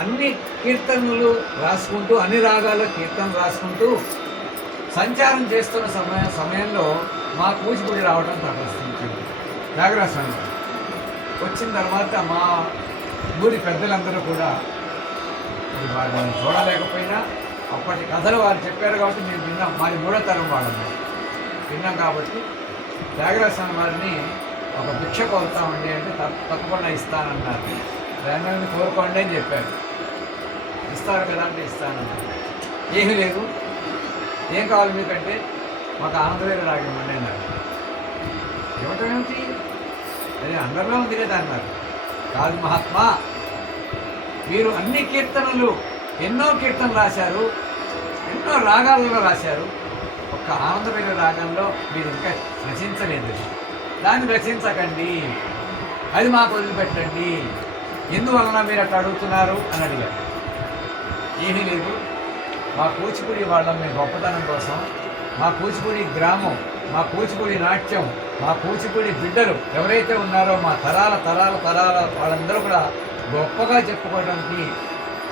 అన్ని కీర్తనలు రాసుకుంటూ అన్ని రాగాల్లో కీర్తనలు రాసుకుంటూ సంచారం చేస్తున్న సమయంలో మా కూచిపూడి రావడం తటస్థించింది. త్యాగరాజస్వామి వచ్చిన తర్వాత మా ఊరి పెద్దలందరూ కూడా వారిని చూడలేకపోయినా అప్పటి కథలు వారు చెప్పారు కాబట్టి మేము విన్నాం. మాది మూడో తరం వాళ్ళము విన్నాం కాబట్టి త్యాగరాజస్వామి వారిని ఒక భిక్ష కోరుతామండి అంటే తప్పకుండా ఇస్తానన్నారు. రంగాన్ని కోరుకోండి అని చెప్పారు. ఇస్తారు కదా అంటే ఇస్తానన్నారు. ఏమీ లేదు, ఏం కావాలి మీకంటే మాకు ఆంధ్రవేద రాగమండి అన్నారు. ఇవ్వటం ఏమిటి, అదే అందరిలో ఉంది కదా అన్నారు. కాదు మహాత్మా, మీరు అన్ని కీర్తనలు ఎన్నో కీర్తనలు రాశారు, ఎన్నో రాగాలలో రాశారు, ఒక్క ఆనందమైన రాగంలో మీరు ఇంకా రచించలేదు. దాన్ని రచించకండి, అది మాకు వదిలిపెట్టండి. ఎందువలన మీరు అట్లా అడుగుతున్నారు అని అడిగారు. ఏమీ లేదు, మా కూచిపూడి వాళ్ళం మేము గొప్పతనం కోసం, మా కూచిపూడి గ్రామం, మా కూచిపూడి నాట్యం, మా కూచిపూడి బిడ్డలు ఎవరైతే ఉన్నారో మా తరాల తరాల తరాల వాళ్ళందరూ కూడా గొప్పగా చెప్పుకోవడానికి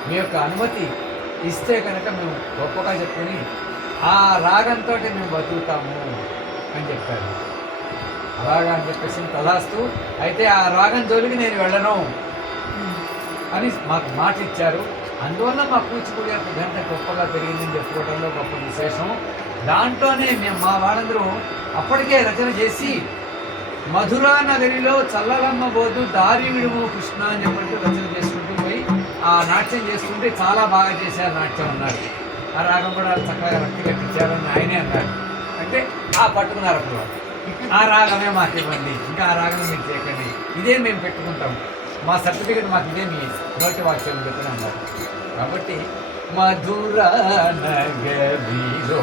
మీ యొక్క అనుమతి ఇస్తే కనుక మేము గొప్పగా చెప్పుకొని ఆ రాగంతో మేము బతుకుతాము అని చెప్పారు. అలాగా అని చెప్పేసి తదాస్తూ అయితే ఆ రాగం జోలికి నేను వెళ్ళను అని మాకు మాట ఇచ్చారు. అందువల్ల మా కూచిపూడి యొక్క గంట గొప్పగా పెరిగిందని చెప్పుకోవడంలో గొప్ప విశేషం. దాంట్లోనే మేము మా వాళ్ళందరూ అప్పటికే రచన చేసి మధురా నగరిలో చల్లలమ్మ బోధు దారి విడుము కృష్ణ అని చెప్పంటూ రచన చేసుకుంటూ పోయి ఆ నాట్యం చేసుకుంటే చాలా బాగా చేశారు నాట్యం అన్నారు. ఆ రాగం కూడా చక్కగా రక్తి కట్టించారని ఆయనే అన్నారు. అంటే ఆ పట్టుకున్నారు అప్పుడు ఆ రాగమే మాకు ఇవ్వండి, ఇంకా ఆ రాగమే మీరు చేయకండి, ఇదే మేము పెట్టుకుంటాం, మా సర్టిఫికెట్ మాకు ఇదే మీ నోటి వాక్యం చెప్పని అన్నారు. కాబట్టి మధురా నగరిలో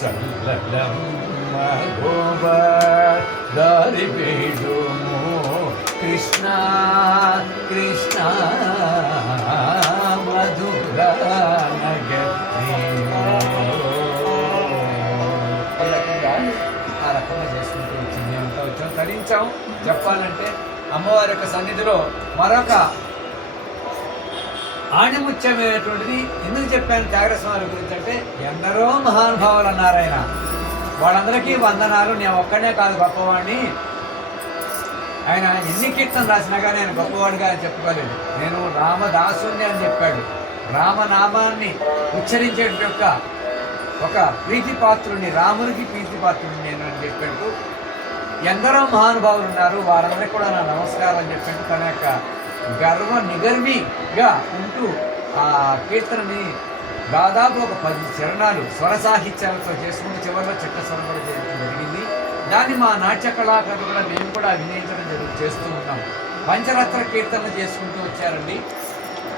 చల్లలమ్మ దారి విడుము కృష్ణ కృష్ణ మధురా నగరిలో ఆ రకంగా చేసుకుంటూ వచ్చింది. అంతా వచ్చాం, తరించాం. చెప్పాలంటే అమ్మవారి యొక్క సన్నిధిలో మరొక ఆణిముత్యమైనటువంటిది ఎందుకు చెప్పాను త్యాగరాజస్వామి గురించి అంటే, ఎందరో మహానుభావులు అన్నారు ఆయన, వాళ్ళందరికీ వందనాలు, నేను ఒక్కడే కాదు గొప్పవాడిని. ఆయన ఎన్ని కీర్తన రాసినా కానీ ఆయన గొప్పవాడిగా చెప్పుకోలేదు. నేను రామదాసుని అని చెప్పాడు. రామనామాన్ని ఉచ్చరించే యొక్క ఒక ప్రీతిపాత్రుని, రామునికి ప్రీతిపాత్రుని నేను అని చెప్పాడు. ఎందరో మహానుభావులు ఉన్నారు, వారందరికీ కూడా నా నమస్కారం అని చెప్పాడు. తన యొక్క గర్వ నిగర్విగా ఉంటూ ఆ కీర్తనని దాదాపు ఒక 10 చరణాలు స్వర సాహిత్యాలతో చేసుకుంటూ చివరిలో చిట్టస్వరం కూడా చేయడం జరిగింది. దాన్ని మా నాట్య కళాకారులు కూడా మేము కూడా అభినయించడం చేస్తూ ఉన్నాం. పంచరత్న కీర్తనలు చేసుకుంటూ వచ్చారండి.